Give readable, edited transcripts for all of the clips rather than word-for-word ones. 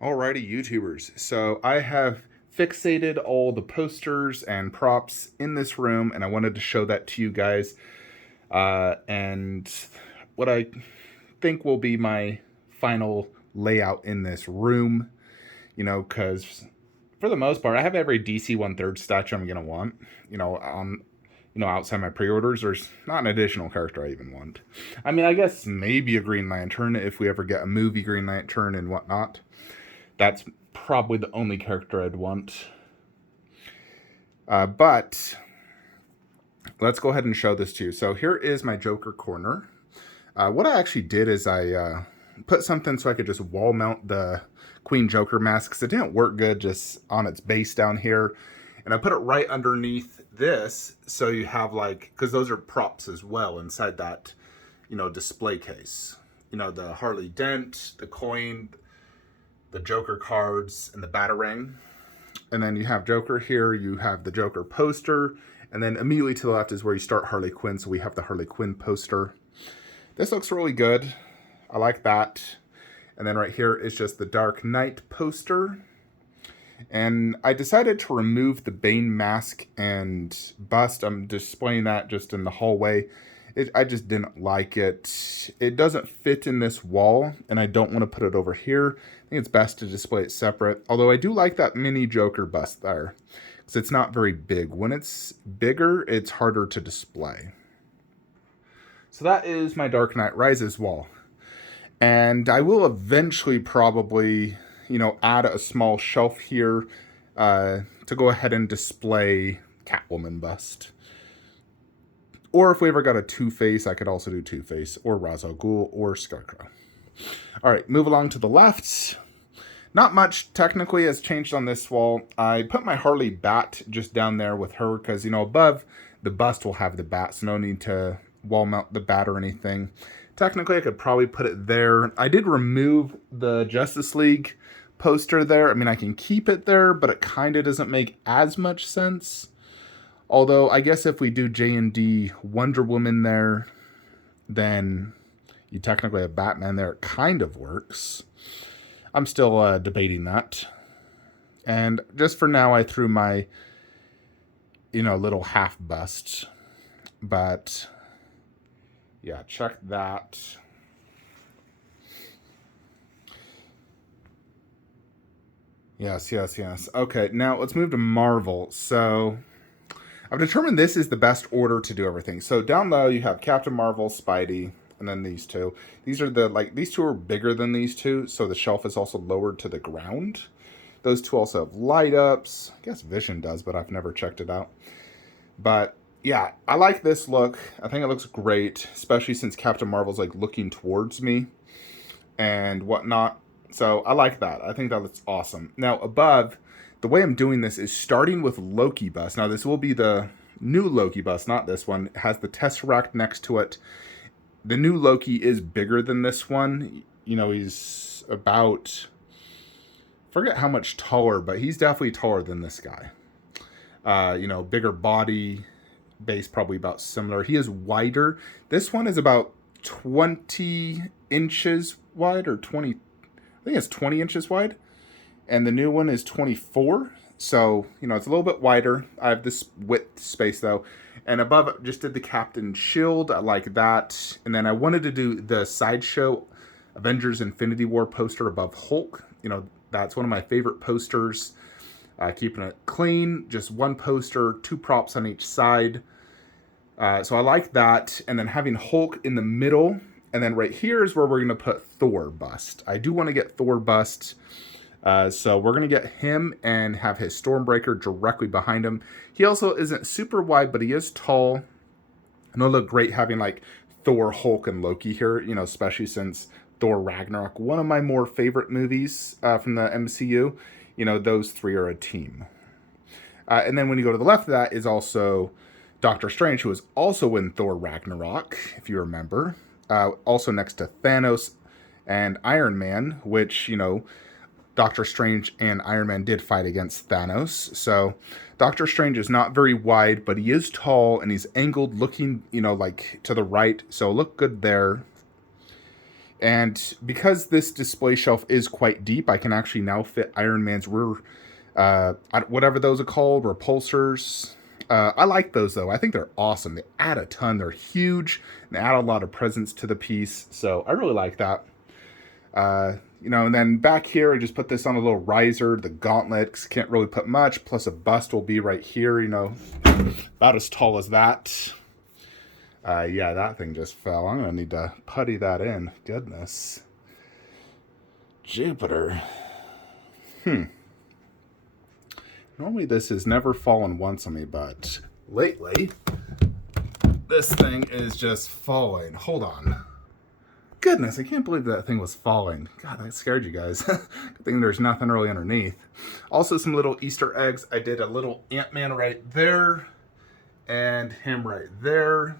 Alrighty, YouTubers. So I have fixated all the posters and props in this room, and I wanted to show that to you guys. And what I think will be my final layout in this room, because for the most part, I have every DC 1/3 statue I'm gonna want. Outside my pre-orders, there's not an additional character I even want. I mean, I guess maybe a Green Lantern if we ever get a movie Green Lantern and whatnot. That's probably the only character I'd want. But let's go ahead and show this to you. So here is my Joker corner. What I actually did is I put something so I could just wall mount the Queen Joker mask, because it didn't work good just on its base down here. And I put it right underneath this, so you have because those are props as well inside that, display case. The Harley Dent, the coin, the Joker cards, and the Batarang. And then you have Joker here, you have the Joker poster, and then immediately to the left is where you start Harley Quinn, so we have the Harley Quinn poster. This looks really good. I like that. And then right here is just the Dark Knight poster. And I decided to remove the Bane mask and bust. I'm displaying that just in the hallway. I just didn't like it. It doesn't fit in this wall, and I don't want to put it over here. I think it's best to display it separate. Although I do like that mini Joker bust there, because it's not very big. When it's bigger, it's harder to display. So that is my Dark Knight Rises wall. And I will eventually probably, add a small shelf here to go ahead and display Catwoman bust. Or if we ever got a Two-Face, I could also do Two-Face, or Ra's al Ghul, or Scarecrow. Alright, move along to the left. Not much technically has changed on this wall. I put my Harley bat just down there with her, because, above the bust will have the bat, so no need to wall mount the bat or anything. Technically, I could probably put it there. I did remove the Justice League poster there. I mean, I can keep it there, but it kind of doesn't make as much sense. Although, I guess if we do J&D Wonder Woman there, then you technically have Batman there. It kind of works. I'm still debating that. And just for now, I threw my, little half bust. But, yeah, check that. Yes. Okay, now let's move to Marvel. So I've determined this is the best order to do everything. So down low, you have Captain Marvel, Spidey, and then these two. These are these two are bigger than these two, so the shelf is also lowered to the ground. Those two also have light ups. I guess Vision does, but I've never checked it out. But yeah, I like this look. I think it looks great, especially since Captain Marvel's looking towards me and whatnot. So I like that. I think that looks awesome. Now above, the way I'm doing this is starting with Loki bust. Now this will be the new Loki bust, not this one. It has the Tesseract next to it. The new Loki is bigger than this one. He's about, forget how much taller, but he's definitely taller than this guy. Bigger body, base probably about similar. He is wider. This one is about 20 inches wide, or 20, I think it's 20 inches wide. And the new one is 24. So, it's a little bit wider. I have this width space, though. And above, just did the Captain Shield. I like that. And then I wanted to do the Sideshow Avengers Infinity War poster above Hulk. That's one of my favorite posters. Keeping it clean. Just one poster, two props on each side. So I like that. And then having Hulk in the middle. And then right here is where we're going to put Thor bust. I do want to get Thor bust. So we're going to get him and have his Stormbreaker directly behind him. He also isn't super wide, but he is tall. And it'll look great having Thor, Hulk, and Loki here, especially since Thor Ragnarok, one of my more favorite movies from the MCU. Those three are a team. And then when you go to the left of that is also Doctor Strange, who is also in Thor Ragnarok, if you remember. Also next to Thanos and Iron Man, which, Doctor Strange and Iron Man did fight against Thanos. So Doctor Strange is not very wide, but he is tall and he's angled looking, to the right. So look good there. And because this display shelf is quite deep, I can actually now fit Iron Man's rear, whatever those are called, repulsors. I like those, though. I think they're awesome. They add a ton. They're huge and add a lot of presence to the piece. So I really like that. And then back here, I just put this on a little riser, the gauntlet, 'cause can't really put much, plus a bust will be right here, about as tall as that. Yeah, that thing just fell. I'm going to need to putty that in. Goodness. Jupiter. Normally this has never fallen once on me, but lately, this thing is just falling. Hold on. Goodness, I can't believe that thing was falling. God, that scared you guys. Good thing there's nothing really underneath. Also, some little Easter eggs. I did a little Ant-Man right there, and him right there.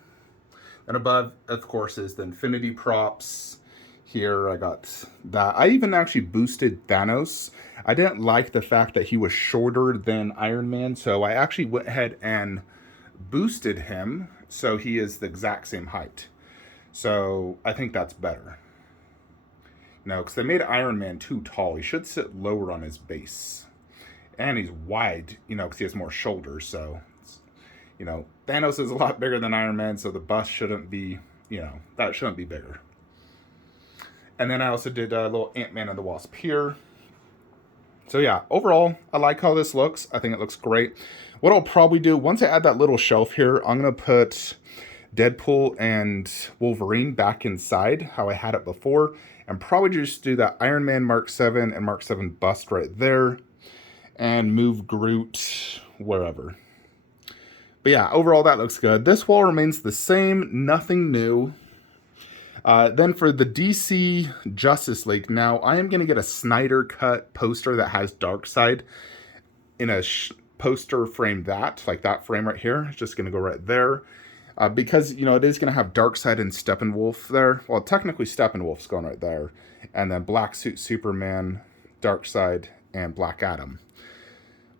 And above, of course, is the Infinity props. Here, I got that. I even actually boosted Thanos. I didn't like the fact that he was shorter than Iron Man, so I actually went ahead and boosted him so he is the exact same height. So I think that's better. No, because they made Iron Man too tall. He should sit lower on his base. And he's wide, because he has more shoulders. So, Thanos is a lot bigger than Iron Man, so the bust shouldn't be, that shouldn't be bigger. And then I also did a little Ant-Man and the Wasp here. So yeah, overall, I like how this looks. I think it looks great. What I'll probably do, once I add that little shelf here, I'm going to put Deadpool and Wolverine back inside how I had it before, and probably just do that Iron Man Mark 7 and Mark 7 bust right there, and move Groot wherever. But yeah, overall that looks good. This wall remains the same, nothing new. Then for the DC Justice League, now I am going to get a Snyder Cut poster that has Darkseid in a poster frame like that frame right here. It's just going to go right there. Because, it is going to have Darkseid and Steppenwolf there. Well, technically Steppenwolf's going right there. And then Black Suit Superman, Darkseid, and Black Adam.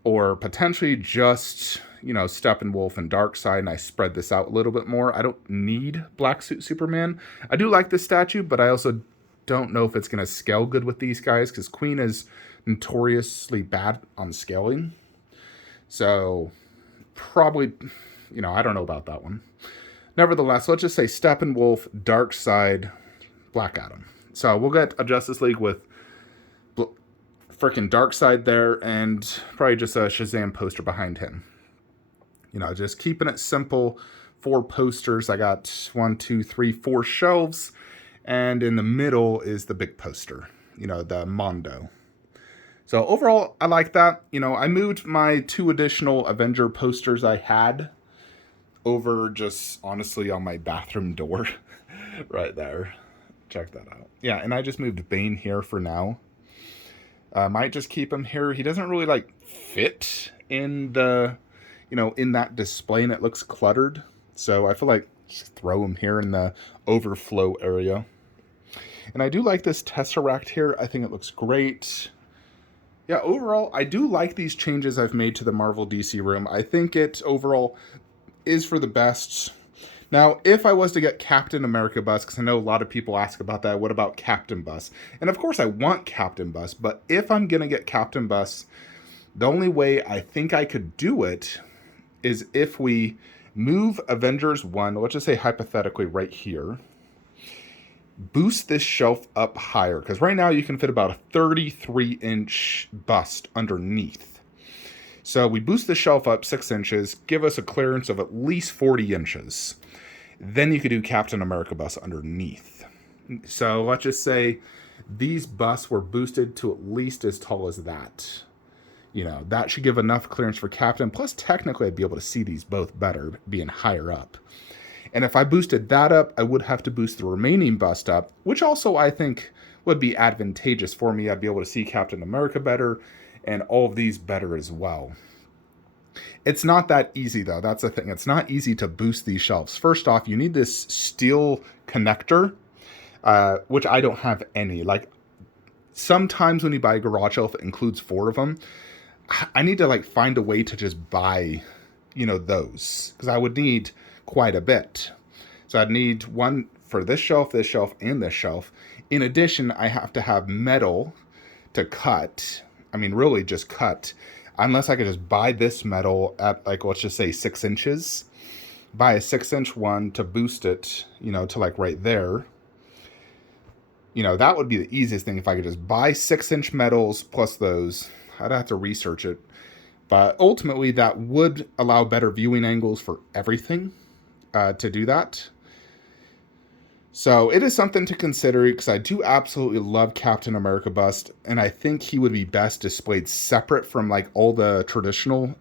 Or potentially just, Steppenwolf and Darkseid, and I spread this out a little bit more. I don't need Black Suit Superman. I do like this statue, but I also don't know if it's going to scale good with these guys, because Queen is notoriously bad on scaling. So, probably, I don't know about that one. Nevertheless, let's just say Steppenwolf, Darkseid, Black Adam. So we'll get a Justice League with freaking Darkseid there, and probably just a Shazam poster behind him. Just keeping it simple. 4 posters. I got 4 shelves, and in the middle is the big poster, the Mondo. So overall, I like that. I moved my 2 additional Avenger posters I had over just honestly on my bathroom door right there. Check that out. Yeah, and I just moved Bane here for now. Might just keep him here. He doesn't really fit in the, in that display, and it looks cluttered. So I feel like just throw him here in the overflow area. And I do like this Tesseract here. I think it looks great. Yeah, overall, I do like these changes I've made to the Marvel DC room. I think it overall is for the best. Now, if I was to get Captain America bus, because I know a lot of people ask about that, what about Captain bus? And of course I want Captain bus, but if I'm going to get Captain bus, the only way I think I could do it is if we move Avengers 1, let's just say hypothetically right here, boost this shelf up higher, because right now you can fit about a 33-inch bust underneath. So we boost the shelf up 6 inches, give us a clearance of at least 40 inches. Then you could do Captain America bus underneath. So let's just say these busts were boosted to at least as tall as that. That should give enough clearance for Captain. Plus, technically, I'd be able to see these both better being higher up. And if I boosted that up, I would have to boost the remaining bust up, which also I think would be advantageous for me. I'd be able to see Captain America better, and all of these better as well. It's not that easy, though. That's the thing. It's not easy to boost these shelves. First off, you need this steel connector, which I don't have any. Sometimes when you buy a garage shelf, it includes 4 of them. I need to find a way to just buy, those, because I would need quite a bit. So I'd need one for this shelf, and this shelf. In addition, I have to have metal to cut. I mean, really just cut. Unless I could just buy this metal at, like, let's just say 6 inches. Buy a 6-inch one to boost it, you know, to like right there. You know, that would be the easiest thing if I could just buy 6-inch metals plus those. I'd have to research it. But ultimately, that would allow better viewing angles for everything to do that. So it is something to consider because I do absolutely love Captain America bust. And I think he would be best displayed separate from like all the traditional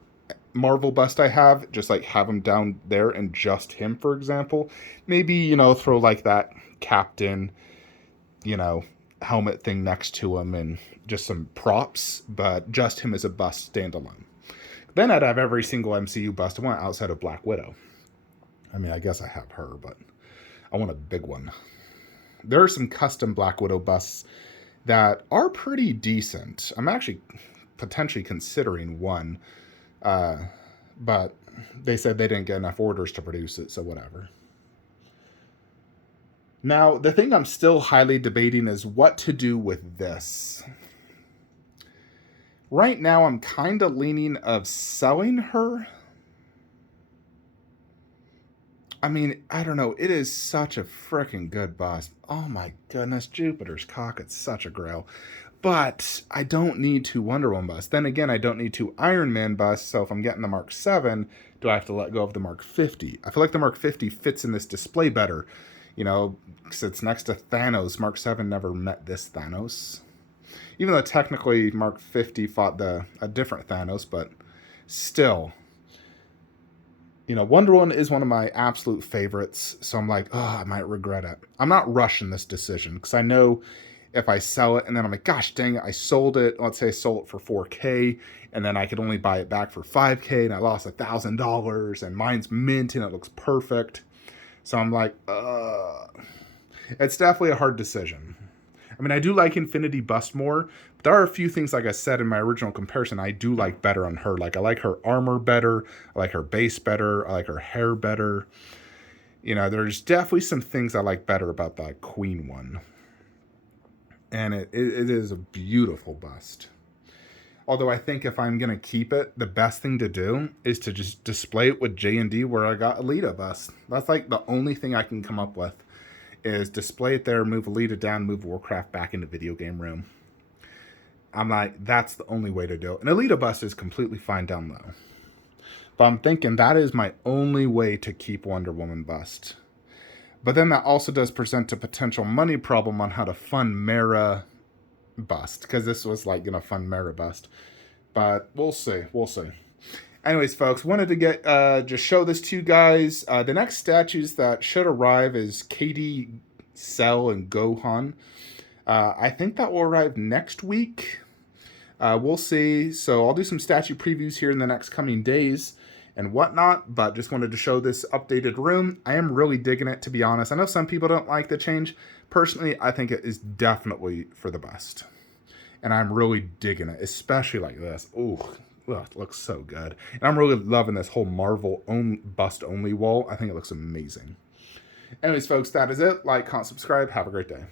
Marvel bust I have. Just like have him down there and just him, for example. Maybe, you know, throw like that Captain, you know, helmet thing next to him and just some props, but just him as a bust standalone. Then I'd have every single MCU bust I want outside of Black Widow. I mean, I guess I have her, but I want a big one. There are some custom Black Widow busts that are pretty decent. I'm actually potentially considering one, but they said they didn't get enough orders to produce it, so whatever. Now, the thing I'm still highly debating is what to do with this. Right now, I'm kind of leaning of selling her. I mean, I don't know. It is such a freaking good bust. Oh my goodness, Jupiter's cock. It's such a grail. But I don't need 2 Wonder Woman busts. Then again, I don't need 2 Iron Man busts. So if I'm getting the Mark 7, do I have to let go of the Mark 50? I feel like the Mark 50 fits in this display better. You know, because it's next to Thanos. Mark 7 never met this Thanos. Even though technically Mark 50 fought a different Thanos, but still. You know, Wonder Woman is one of my absolute favorites, so I'm like, oh, I might regret it. I'm not rushing this decision, because I know if I sell it, and then I'm like, gosh dang it, I sold it, let's say I sold it for $4K, and then I could only buy it back for $5K, and I lost $1,000, and mine's mint, and it looks perfect. So I'm like, it's definitely a hard decision. I mean, I do like Infinity Bust more, but there are a few things, like I said in my original comparison, I do like better on her. Like, I like her armor better, I like her base better, I like her hair better. You know, there's definitely some things I like better about that Queen one. And it is a beautiful bust. Although I think if I'm going to keep it, the best thing to do is to just display it with J&D where I got Alita bust. That's like the only thing I can come up with. Is display it there, move Alita down, move Warcraft back into video game room. I'm like, that's the only way to do it. And Alita bust is completely fine down low. But I'm thinking that is my only way to keep Wonder Woman bust. But then that also does present a potential money problem on how to fund Mara bust. Because this was like going to fund Mara bust. But we'll see. We'll see. Anyways, folks, wanted to get just show this to you guys. The next statues that should arrive is Katie, Cell, and Gohan. I think that will arrive next week. We'll see. So I'll do some statue previews here in the next coming days and whatnot. But just wanted to show this updated room. I am really digging it, to be honest. I know some people don't like the change. Personally, I think it is definitely for the best. And I'm really digging it, especially like this. Ooh. Ugh, it looks so good. And I'm really loving this whole Marvel bust only wall. I think it looks amazing. Anyways, folks, that is it. Like, comment, subscribe. Have a great day.